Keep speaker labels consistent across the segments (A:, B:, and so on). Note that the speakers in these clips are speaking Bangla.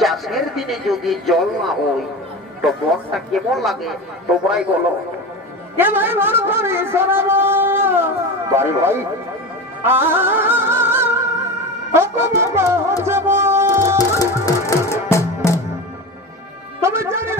A: চাষের দিনে যদি জল না হয় তো মনটা কেমন লাগে তোমরাই বলো
B: বড়
A: ভাই
B: তুমি জানি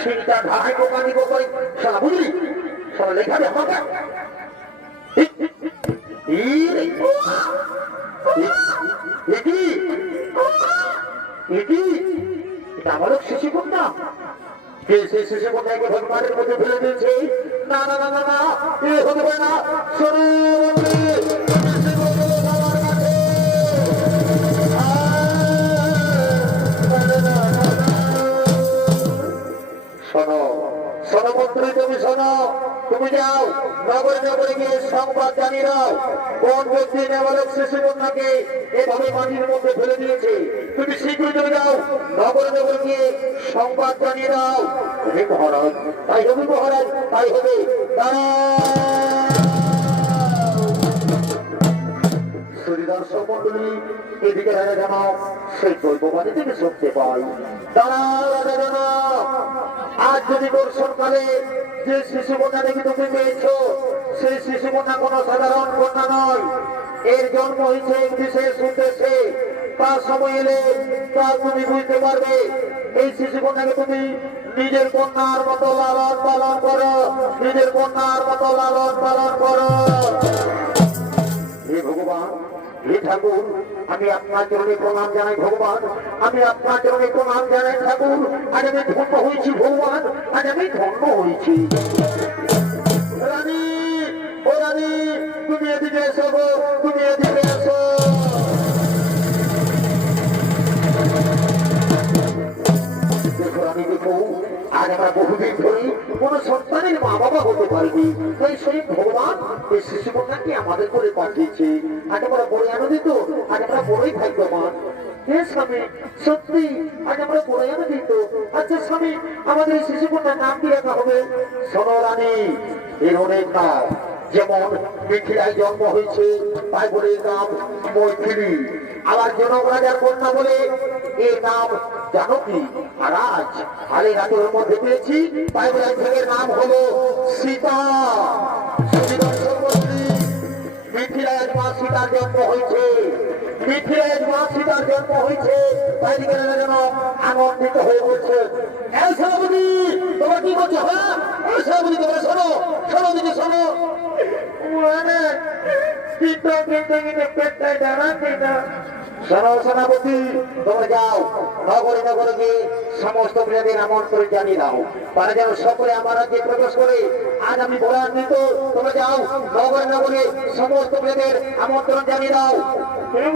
A: শালা শিখা ঢাকাই বোকানি বোকাই শালা বুঝলি? শালা লেখা দে আমাকে আমারও শিশু কন্যা কে? সেই ভগবানের মধ্যে ফেলে দিয়েছে? না না না না না। এ হতে পারে না। শোনো। শোনো মন্ত্রী তুমি শোনো। তুমি যাও। নগরে নগরে গিয়ে সংবাদ জানিয়ে দাও। কোন ব্যক্তি নেবালক শিশু কন্যাকে এভাবে মাটির মধ্যে ফেলে দিয়েছে? তুমি শীঘ্রই চলে যাও। নগরে নগরে গিয়ে সংবাদ জানিয়ে দাও। হে মহারাজ। তাই হবে মহারাজ। তাই হবে। দর্শক মন্ডলী এদিকে রাজা জানো সেই দৈববাদী থেকে শুনতে পাই। দাঁড়াও, রাজা জানো। আজ যদি দর্শনকালে যে শিশু কন্যা দেখে তুমি পেয়েছ, সেই শিশু কন্যা কোনো সাধারণ কন্যা নয়। এর জন্ম হয়েছে বিশেষ উদ্দেশ্যে তার সময় এলে তা তুমি বুঝতে পারবে, এই শিশু কন্যাকে তুমি নিজের কন্যার মতো লালন পালন করো, নিজের কন্যার মতো লালন পালন করো। ভগবান হে ঠাকুর, আমি আপনার চরণে প্রণাম জানাই ভগবান। আমি আপনার চরণে প্রণাম জানাই ঠাকুর। আজ আমি ধন্য হয়েছি ভগবান। আজ আমি ধন্য হয়েছি। রানী, ও রানী, তুমি এদিকে এসো তুমি এদিকে এসো। আমরা বহুদিন ধরেই কোন সন্তানের মা বাবা হতে পারবি তাই সেই ভগবান এই শিশু কন্যাকে আমাদের করে পাঠিয়েছে। আজ আমরা বড় আনন্দিত আজ আমরা বড়ই ভাগ্যবান। আচ্ছা স্বামী, আমাদের শিশু কন্যার নাম কি রাখা হবে? সোনো রানী এর অনেক নাম। যেমন মিথিলায় জন্ম হয়েছে তাই নাম মৈথিলী। আবার জনক রাজার কন্যা বলে এর নাম জানকী হালে রাতের মধ্যে পেয়েছি এর নাম হলো সীতা। মা সীতার জন্ম হয়েছে। মা সীতার জন্ম হয়েছে তাই দিকে যেন আনন্দিত হয়ে বলছে এই তোমরা কি করছ হ্যাঁ? তোমরা শোনো শোনো দিকে শোনো।
B: মহারাজ পিতা পিতা কিন্তু
A: শোনো তোমরা যাও, নগরে নগরে গিয়ে সমস্ত প্রজাদের আমন্ত্রণ জানিয়ে দাও। তারা যেন সকলে আমার রাজ্যে প্রবেশ করে, আজ আমি বলান্বিত, তোমরা যাও, নগরে নগরে সমস্ত প্রজাদের আমন্ত্রণ জানিয়ে দাও।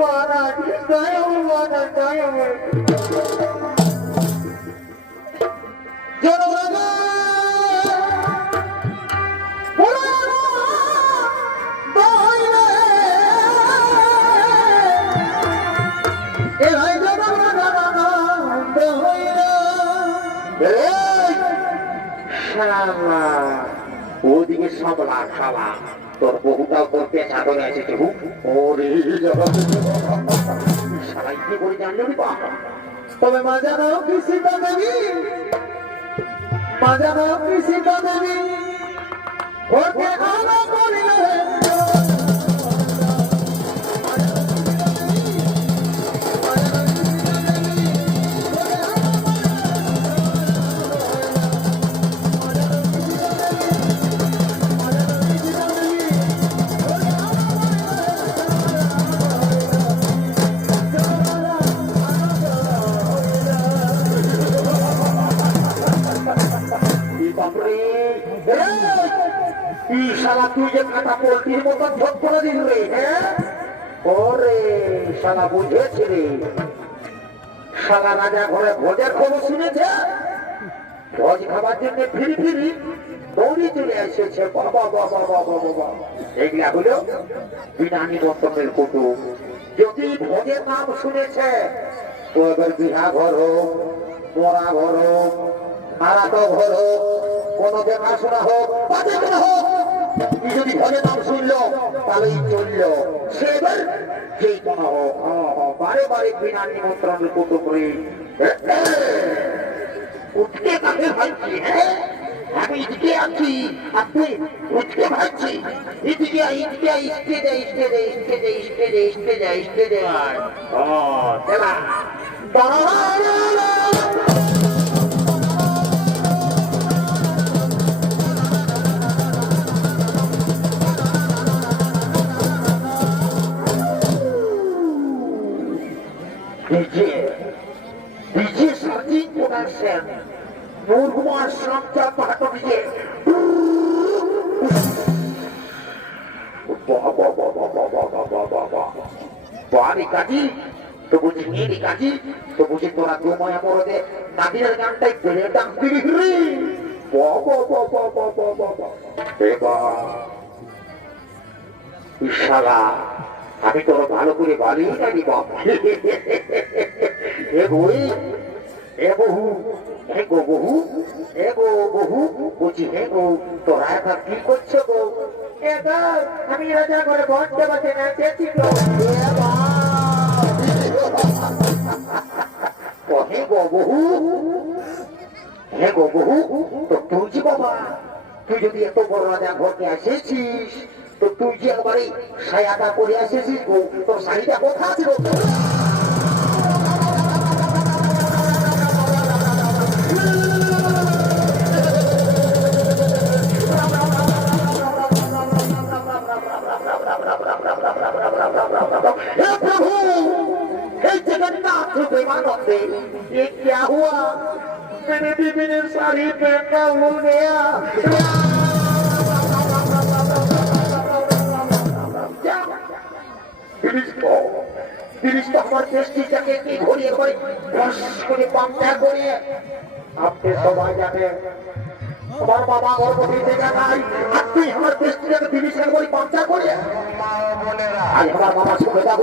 B: মহারাজ জয় মহারাজ জয়
A: ওদিকে সামলা খালা তোর বহুটাও করতে পেঁচা আছে কেউ ওরে সালাই কি করে জানলো রে বাবা?
B: তবে মা নাও কি সীতা দেবী মা নাও কি সীতা দেবী ওকে আনা
A: তুই যে কাটা পোল্ট্রির মতন ঝোঁক করে দিল রে হ্যাঁ? ওরে শালা বুঝেছি রে। শালা রাজা ঘরে ভোজের খবর শুনেছে? ভোজ খাবার জন্য ফিরি ফিরি দৌড়ি চলে এসেছে। বাবা বাবা বাবা বাবা এগুলা হলো বিনা নিমন্ত্রণের কুটুম যদি ভোজের নাম শুনেছে, তো এবার বিহা ঘর হোক, মরা ঘর হোক মারাতো ঘর হোক, কোনো দেখাশোনা হোক বা যেখানে হোক যদি ভোজের নাম শুনলো তাহলেই চলল সে যেই কোনো হোক বারে বারে বিনা নিমন্ত্রণের কুটুম রে উঠতে কাকে ভাবছি হ্যাঁ আমি এদিকে আছি আপনি উঠতে ভাবছি এদিকে এদিকে আয়, স্টেজে আয়, স্টেজে আয়, স্টেজে আয়, স্টেজে আয়, স্টেজে আয়, স্টেজে আয়। ও, দেবা। দাঁড়াও। সার্জিং প্রোডাকশন নূরকুমার সামচা পাহাটো বাড়ি কাজী তো বুঝি মেয়েরি কাজী তো বুঝি তোরা গোময়া মরদে নাদিনের গানটাই বেড়ে ডাক দিলি রে বাবা বাবা বাবা বাবা ইশারা আমি তোর ভালো করে বালি নাকি বাপ এ বই, এ বহু হে গো বহু, এ গো বহু বুঝি হে গো, তোরা এখন কি করছ গো?
B: এটা আমি রাজা ঘরে ভোট দেবাতে না গো।
A: হে গো বহু, হে গো বহু, তো তুই বাবা, তুই যদি এত বড় রাজা ঘরকে এসেছিস তো তুই যে একবারে সায়াটা করে এসেছিস গো তোর শাড়িটা কোথা ছিল हे प्रभु हे जगन्नाथ प्रेमानंदे ये क्या हुआ
B: मेरे बीबी ने साड़ी पहनना भूल गया
A: তো তিরিশ তো আমার দেশটিটাকে কি ঘুরিয়ে করে বস করে পাম্পটা করে। আপনি সবাই জানেন আমার বাবা গর্ভবতী থেকে আপনি আমার করে পাম্পটা করে। আমার বাবা যাব।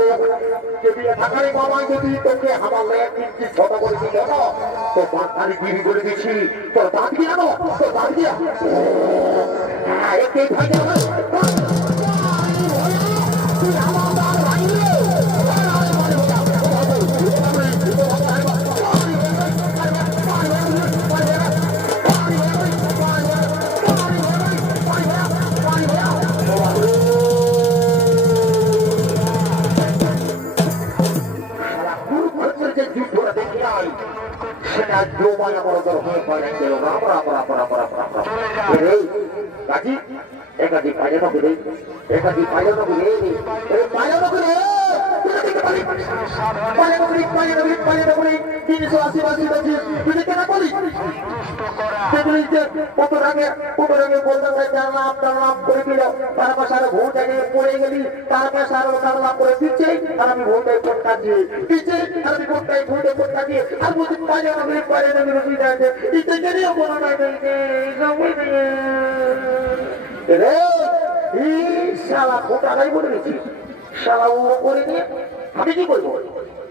A: যদি তোকে আমার মেয়ে কিনছি ছোট করে দিল না তো দিচ্ছি তোর কি জানো? তোর দাঁত কি একে ভাই মায়া একাধিক পায়জানো করে একাধিক পায়জানো করে পায়জানো করে পায়জানো করে পায়জানো করে পায়জানো করে তিনশো আশিবাসী রোগী যদি বলি দিচ্ছে। আর আমি ভোটে আর বলছি না শালা শালা ও করে নিয়ে আমি কি করব?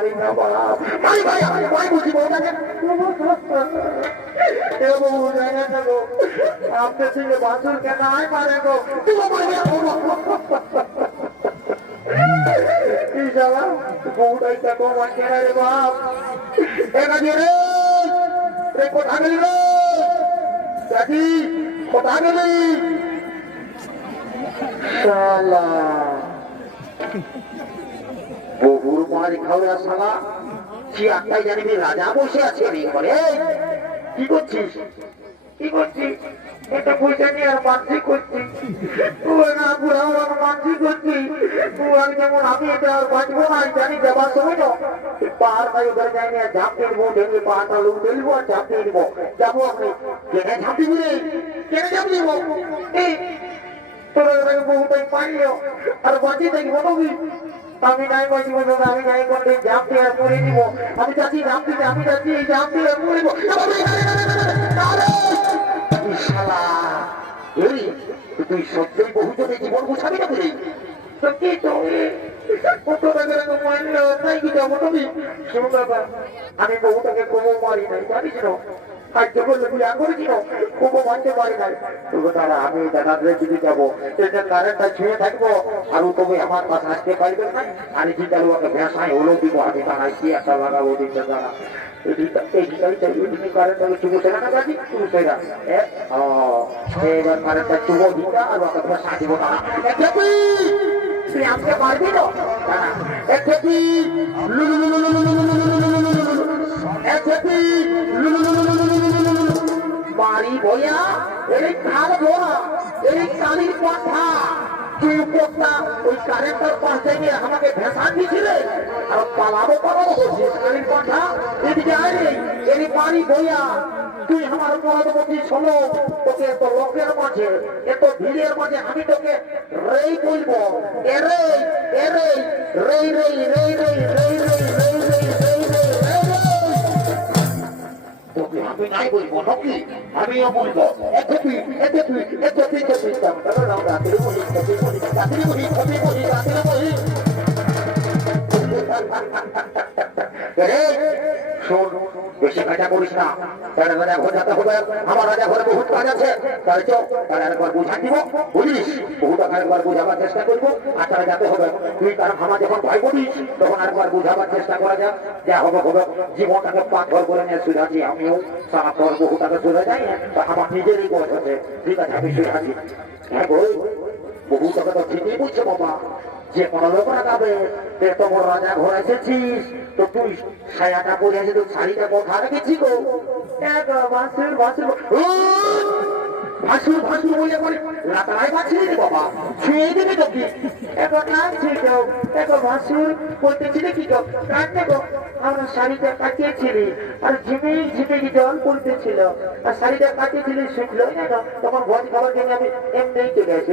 A: পারি না ভাই ভাই আমি ভয় বুঝি বউটাকে আপনি ছেলে বাছুর কেন আয় পারে গো কি যাওয়া বউটাই দেখো মানছে না রে বাপ এটা জোরে কোথা নেই রে দেখি কোথা নেই সালা বহুর মারি খাওয়া শালা কি একটাই জানিবি রাজা বসে আছে রে করে কি করছিস? কি করছিস? আর মানসি করছি যাব আপনি কেনে ঝাঁপ রে? কেনে ঝাঁপ দিব? এই, তোরা বহুটাই পাইও আর বাঁচি থাকি আমি নাই বাঁচি বলব আমি নাই করলে জাম দিয়ে মরে দিব আমি চাচ্ছি জাম আমি চাচ্ছি এই জাম দিয়ে দিব এই তুই সত্যই বহু জনে জীবন গুছাবি না তুই সত্যি তুমি আমি বহুটাকে কোমো মারি নাই, জানিস না কার্য করলে বিয়া মানতে পারি নাই। তবু তারা আমি দাদাদের দিকে যাব। এটা কারেন্টটা ছুঁয়ে থাকব। আর তবে আমার পাশে আসতে পারবে না। আমি চিন্তা ওকে ভেসায় হলো দিব, আমি তারাই কি একটা লাগাবো দিনটা তারা এবার কারেন্টটা চুবো দিটা আর ওকে ভেসা দিব তারা। তুই আমাকে পারবি তো? একটি বাড়ি বইয়া এই কাল ধোয়া এই তুই উপরটা ওই পাশ থেকে আমাকে আর পালাবো পালাবো এদিকে এই বাড়ি বইয়া। তুই আমার পরবর্তী শোনো, তোকে এত লোকের মাঝে, এত ভিড়ের মাঝে আমি তোকে রেই বলব। এ বলব নাকি আমিও বলব এত তুই এত তুই এত তুই তো তুই তাহলে নাও বেশি করিস না তাহলে রাজা ঘর যেতে হবে আমার রাজা ঘরে বহুত কাজ আছে। তাহলে চো তাহলে একবার বুঝা দিব। বুঝিস? বহু টাকা একবার বুঝাবার চেষ্টা করব। আর তাহলে যেতে হবে। তুই কারণ আমার যখন ভাই বলিস তখন একবার বুঝাবার চেষ্টা করা যাক। যা হবে হবে। জীবনটাকে পাথর করে নিয়ে শুধাছি আমিও। সারা পর বহু টাকা চলে যাই। তা আমার নিজেরই বয়স আছে। ঠিক আছে, আমি শুধাছি হ্যাঁ গো বহু টাকা তো ঠিকই বুঝছে, বাবা। যে কোনো লোক লাগাবে এত বড় রাজা ঘর এসেছিস, তো তুই সায়াটা পরে আছে তো শাড়িটা কোথা রেখেছি গো। ভাসুর ভাসুর কি আমরা শাড়িটা কাটিয়েছিলি, আর আর শাড়িটা শুকলো তখন ভোজ খাবার জন্য আমি এমনিই চলে আসি।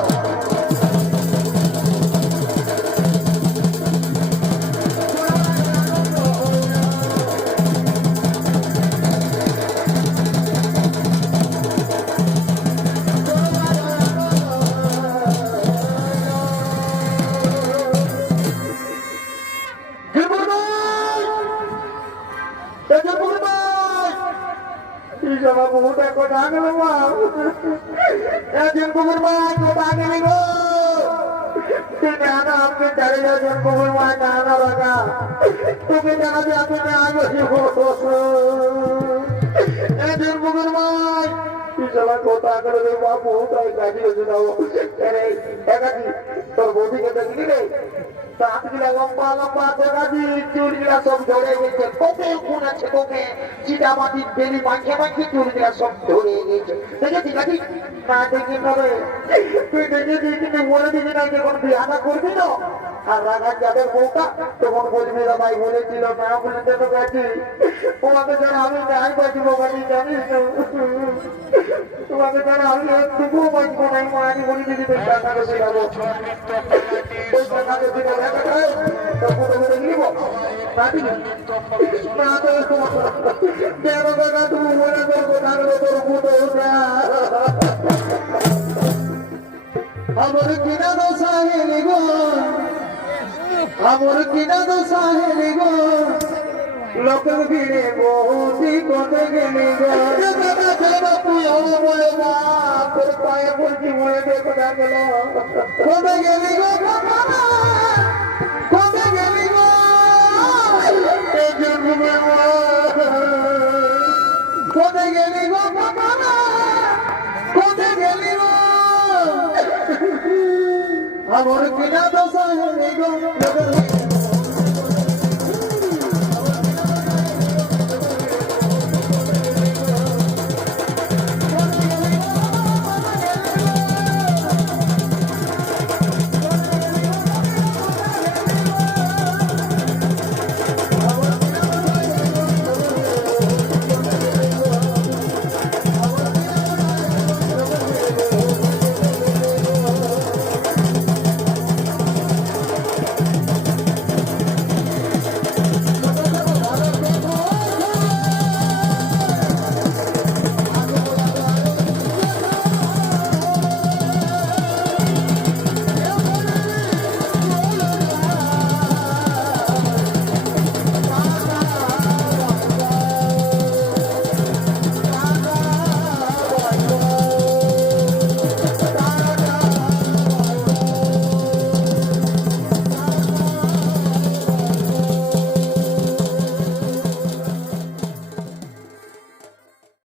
A: একজন কুকুর মা কোথা গেলি গো? জানা আপনি দাঁড়িয়ে আছেন কুকুর মা জানা রাখা তোকে জানাতে আপনি না একজন কুকুর মা সবাই কোথা করে তাই একাকি তোর বৌদিকে দেখলি রে? দাঁতগুলা লম্বা লম্বা দেখাবি চুলগুলা সব ধরে গেছে। কোপে গুণ আছে কোপে চিটা মাটির বেলি চুলগুলা সব ধরে গেছে। দেখেছি নাকি? না দেখি তবে। তুই দেখেছি কিন্তু বলে দিবি না যখন বিয়াটা করবি না আর রাখা যাদের তখন ভাই বলেছিল না বলে গেছি আমি বাঁচব বাড়ি জানিস আমি বাঁচবো না বলে শেখাবো ওই টাকাটা শেখাবো তো আমার কিনা সাহেব গো আমার কিনা তো সাহেব গো। লোকের ভিড়ে বহুতি কতে গেলি গো। তোর পায়ে বলছি, মনে দেখো না গেল কতে গেলি গো কতে গেলি গো। কোথায় গেলি গো আমার কিনা দশা হয়ে গো